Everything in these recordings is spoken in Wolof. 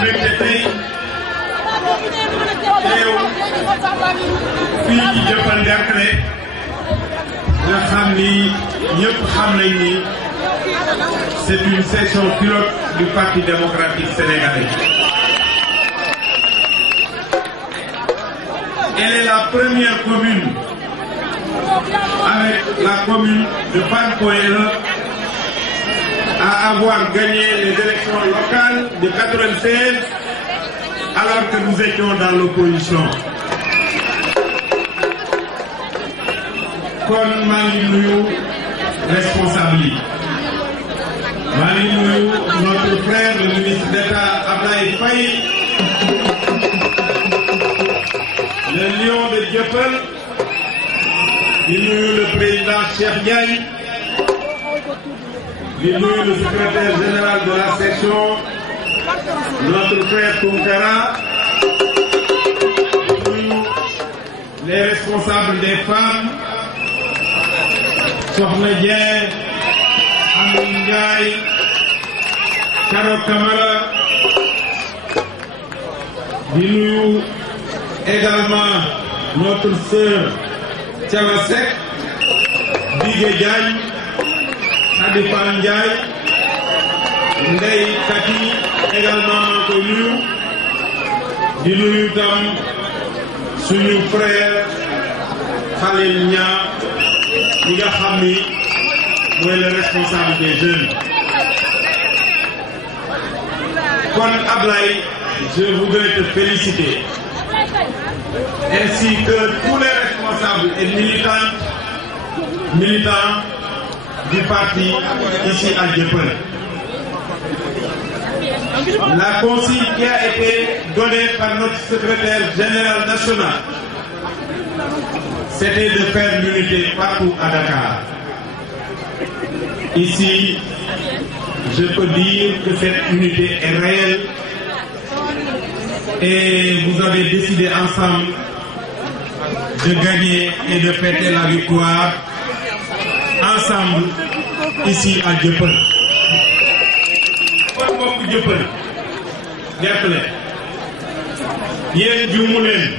mbégte tey teew fii ci Dieuppeul Derklé nga xam ni ñëpp xam nañ ni c'est une section pilote du Parti démocratique sénégalais. Elle est la première commune avec la commune de Fann Point E à avoir gagné les élections locales de 96 alors que nous étions dans l'opposition. Kon maa ngi nuyu responsable yi maa ngi nuyu notre frère le ministre d'État Ablaye Faye, le lion de Dieuppeul, di nuyu le président Cheikh Ndiaye, di nuyu le secrétaire général de la section notre frère Tounkara, di nuyu les responsables des femmes Soxna Dieng, Amou Ndiaye, Karo Kamara, di nuyu également notre sœur Thiaba Seck, Bigué Diagne, Khadifa Ndiaye, Ndeye Kati également maa koy nuyu di nuyu tam suñu frère Khalil Niang mi nga xam ni mooy le responsable des jeunes. Kon Ablaye, je voudrais te féliciter ainsi que tous les responsables et militants du parti ici à Dieuppeul. La consigne qui a été donnée par notre secrétaire général national, c'était de faire l'unité partout à Dakar. Ici, je peux dire que cette unité est réelle et vous avez décidé ensemble de gagner et de fêter la victoire ensemble ici à Dieuppeul. Kon mbokk Dieuppeul Derklé yéen juumu leen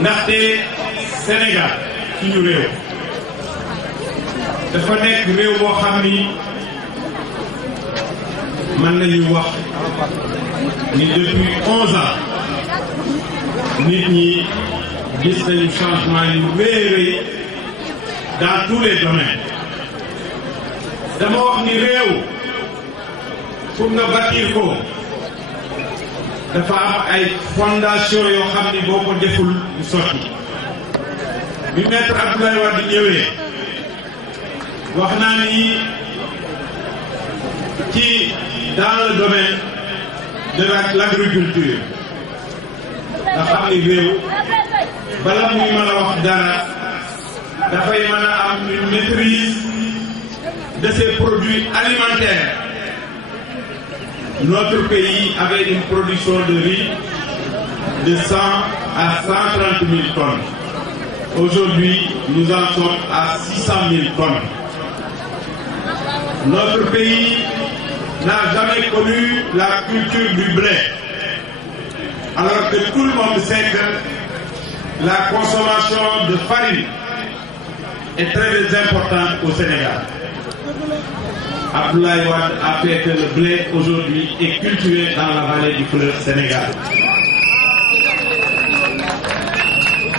ndaxte Sénégal suñu réew dafa nekk réew boo xam ni mën nañu wax ni depuis 11 ans nit ñi gis nañu changement yu rëy dans tous les domaines. Dama wax ni réew pour nga bâtir ko dafa am ay fondation yoo xam ni boo ko deful du sotti. Bi maître Abdoulaye Wade ñëwee wax naa ni ci dans le domaine de l'agriculture nga xam ni réew bala muy mën a wax dara dafay mën a am une maîtrise de ses produits alimentaires. Notre pays avait une production de riz de 100 à 130 000 tonnes. Aujourd'hui, nous en sommes à 600 000 tonnes. Notre pays n'a jamais connu la culture du blé, alors que tout le monde sait que la consommation de farine est très importante au Sénégal. Abdoulaye Wade a fait que le blé aujourd'hui est cultivé dans la vallée du fleuve Sénégal.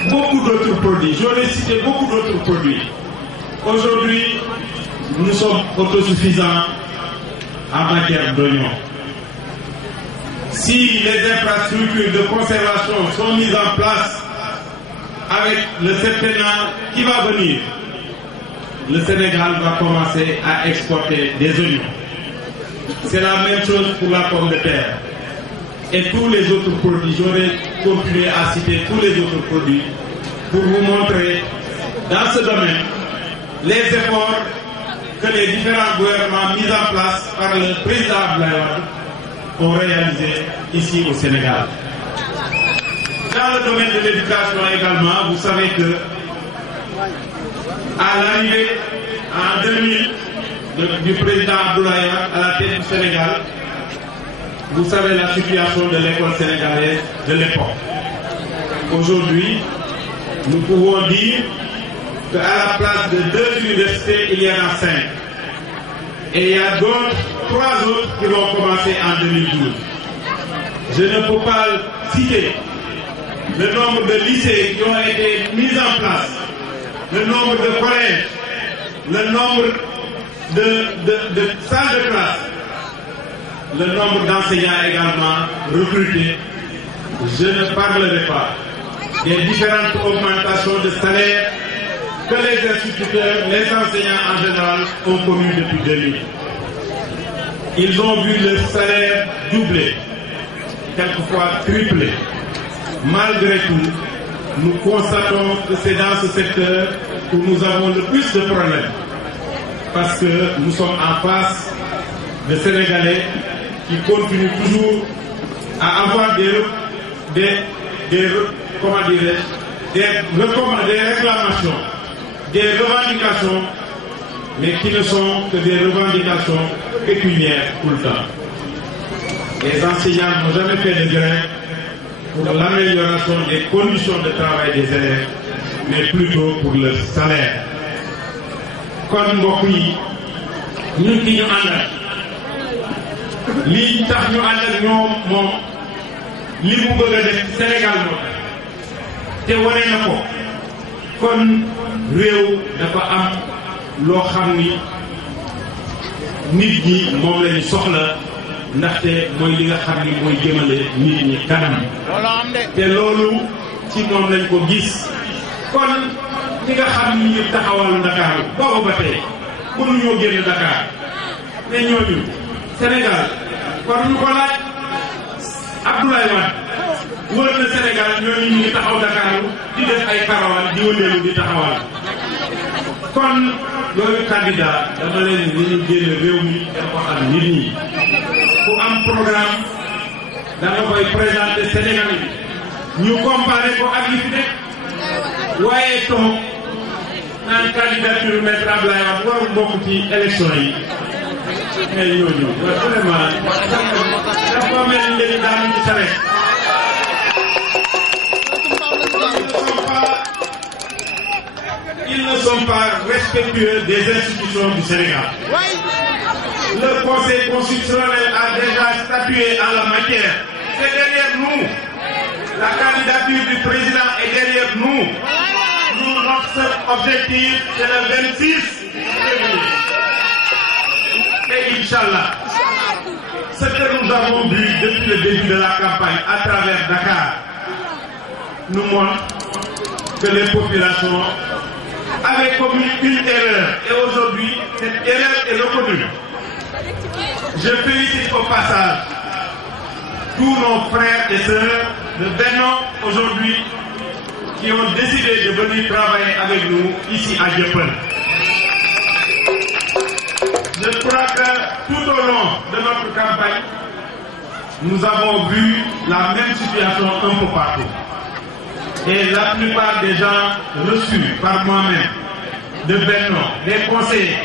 Beaucoup d'autres produits, j'aurais cité beaucoup d'autres produits. Aujourd'hui, nous sommes autosuffisants en matière d'oignons. Si les infrastructures de conservation sont mises en place avec le septennat qui va venir, le Sénégal va commencer à exporter des oignons. C'est la même chose pour la pomme de terre. Et tous les autres produits, j'aurais continué à citer tous les autres produits pour vous montrer dans ce domaine les efforts que les différents gouvernements mis en place par le président Abdoulaye Wade ont réalisés ici au Sénégal. Dans le domaine de l'éducation également, vous savez que à l'arrivée en 2000 du président Abdoulaye Wade à la tête du Sénégal, vous savez la situation de l'école sénégalaise de l'époque. Aujourd'hui, nous pouvons dire qu'à la place de 2 universités, il y en a 5. Et il y a d'autres, 3 autres qui vont commencer en 2012. Je ne peux pas citer le nombre de lycées qui ont été mis en place, le nombre de collèges, le nombre de salles de classe, le nombre d'enseignants également recrutés. Je ne parlerai pas des différentes augmentations de salaire que les instituteurs, les enseignants en général ont connues depuis 2000. Ils ont vu leur salaire doubler, quelquefois tripler. Malgré tout, nous constatons que c'est dans ce secteur où nous avons le plus de problèmes. Parce que nous sommes en face de Sénégalais qui continuent toujours à avoir des réclamations, des revendications, mais qui ne sont que des revendications pécuniaires tout le temps. Les enseignants n'ont jamais fait de grève pour l'amélioration des conditions de travail des élèves, mais plutôt pour leur salaire. Kon mbokk yi ñun ki ñu àndal lii tax ñu ànd ak ñoom moom li mu bëgg a def Sénégal moo tax te wane na ko kon réew dafa am loo xam ni nit ñi moom lañu soxla ndaxte mooy li nga xam ni mooy jëmale nit ñi kanam te loolu ci moom lañ ko gis kon ñi nga xam ni ñu taxawal Dakar boobu ba tey mënuñoo génn Dakar mais ñooñu Sénégal kon ñu ko laaj Abdoulaye Wade wër na Sénégal ñooñu ñu ngi taxaw Dakar di def ay karawal di wëndeelu di taxawal kon yooyu candidat dama leen ni ñu génn réew mi dafa xam nit ñi ku am programme da nga koy présenter Sénégal bi ñu comparé ko ak li fi nekk waaye toog naan candidature maître Abdoulaye Wade warul bokk ci élection yi mais ñooñu vraiment dafa mel ni dañu daanu ci saret ils ne sont pas respectueux des institutions du Sénégal. Le Conseil constitutionnel a déjà statué en la matière. C'est derrière nous. La candidature du président est derrière nous. Nous, notre seul objectif, c'est le 26 février. Et Inch'Allah, ce que nous avons vu depuis le début de la campagne à travers Dakar nous montre que les populations avaient commis une erreur. Et aujourd'hui, cette erreur est reconnue. Je félicite au passage tous nos frères et sœurs de Benno aujourd'hui qui ont décidé de venir travailler avec nous ici à Dieuppeul. Je crois que tout au long de notre campagne, nous avons vu la même situation un peu partout. Et la plupart des gens reçus par moi-même de Benno, des conseillers,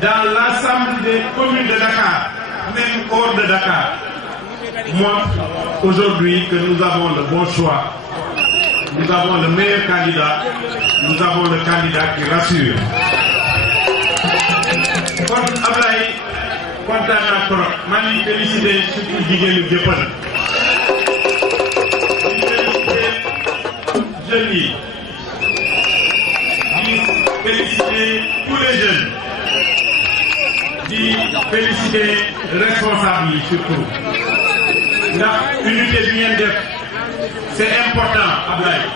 dans l'ensemble des communes de Dakar, même hors de Dakar, montrent aujourd'hui que nous avons le bon choix. Nous avons le meilleur candidat. Nous avons le candidat qui rassure. Kon Ablaye kontaan naa trop maa ngi félicité surtout jigéenu Dieuppeul di félicité jeunes yi di félicité tous les jeunes di félicité responsables yi surtout ndax unité bi ngeen def c'est important Ablaye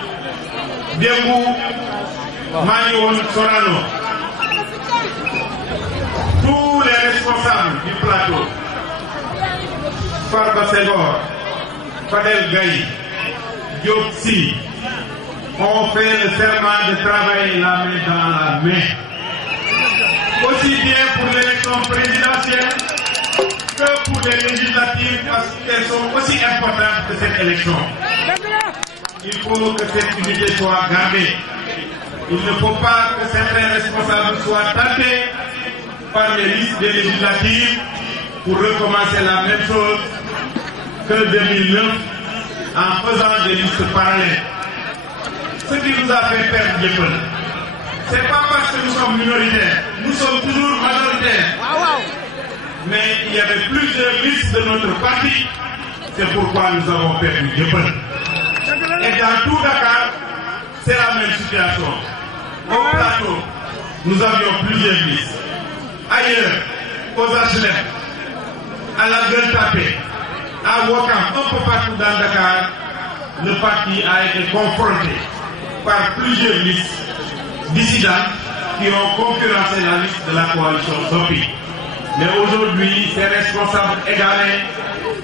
démb maa ngi woon Sorano. Tous les responsables du plateau, Farba Senghor, Fadel Gaye, Diop Sy, ont fait le serment de travailler la main dans la main. Aussi bien pour l'élection présidentielle que pour les législatives parce qu'elles sont aussi importantes que cette élection. il faut que cette unité soit gardée. Il ne faut pas que certains responsables soient tentés par les listes des législatives pour recommencer la même chose que 2009 en faisant des listes parallèles. Ce qui nous a fait perdre des peuples, ce n'est pas parce que nous sommes minoritaires, nous sommes toujours majoritaires. Mais il y avait plusieurs listes de notre parti, c'est pourquoi nous avons perdu des peuples. Et dans tout Dakar, c'est la même situation. Au plateau, nous avions plusieurs listes. Ailleurs, aux HLM, à la Gueule Tapée, à Ouakam, un peu partout dans Dakar, le parti a été confronté par plusieurs listes dissidentes qui ont concurrencé la liste de la coalition SOPI. Mais aujourd'hui, ces responsables égarés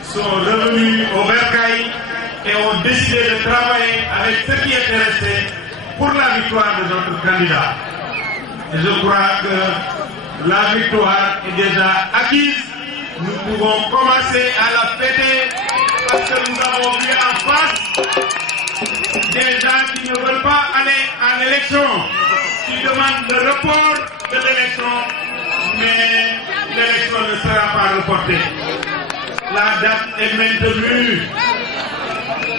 sont revenus au bercail et ont décidé de travailler avec ce qui était resté pour la victoire de notre candidat. Et je crois que la victoire est déjà acquise. Nous pouvons commencer à la fêter parce que nous avons vu en face des gens qui ne veulent pas aller en élection, qui demandent le report de l'élection, mais l'élection ne sera pas reportée. La date est maintenue.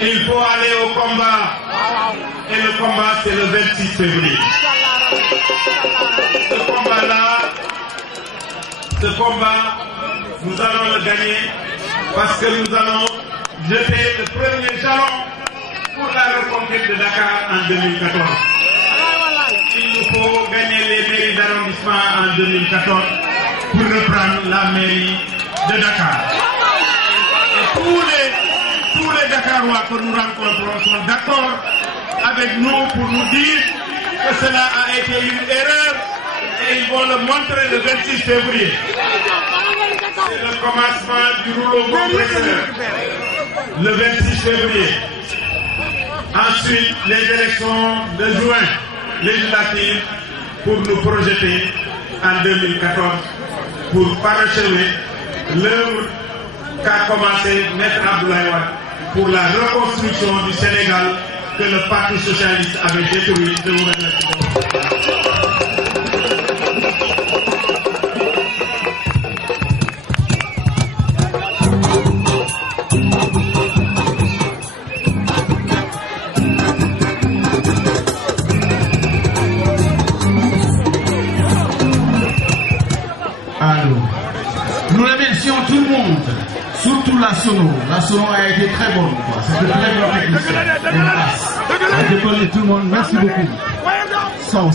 Il faut aller au combat. Et le combat, c'est le 26 février. Ce combat, nous allons le gagner parce que nous allons jeter le premier jalon pour la reconquête de Dakar en 2014. Il nous faut gagner les mairies d'arrondissement en 2014 pour reprendre la mairie de Dakar. Et tous les Dakarois que nous rencontrons sont d'accord avec nous pour nous dire que cela a été une erreur et ils vont le montrer le 26 février. C'est le commencement du rouleau compresseur. Le 26 février. Ensuite, les élections de juin législatives pour nous projeter en 2014 pour parachever l'œuvre qu'a commencé Maître Abdoulaye Wade pour la reconstruction du Sénégal que le Parti socialiste avait détruit. Je vous remercie. Nous remercions tout le monde, surtout la Sono. La Sono a été très bonne. C'est de très bonne technicien. Tout le monde, merci beaucoup. Son.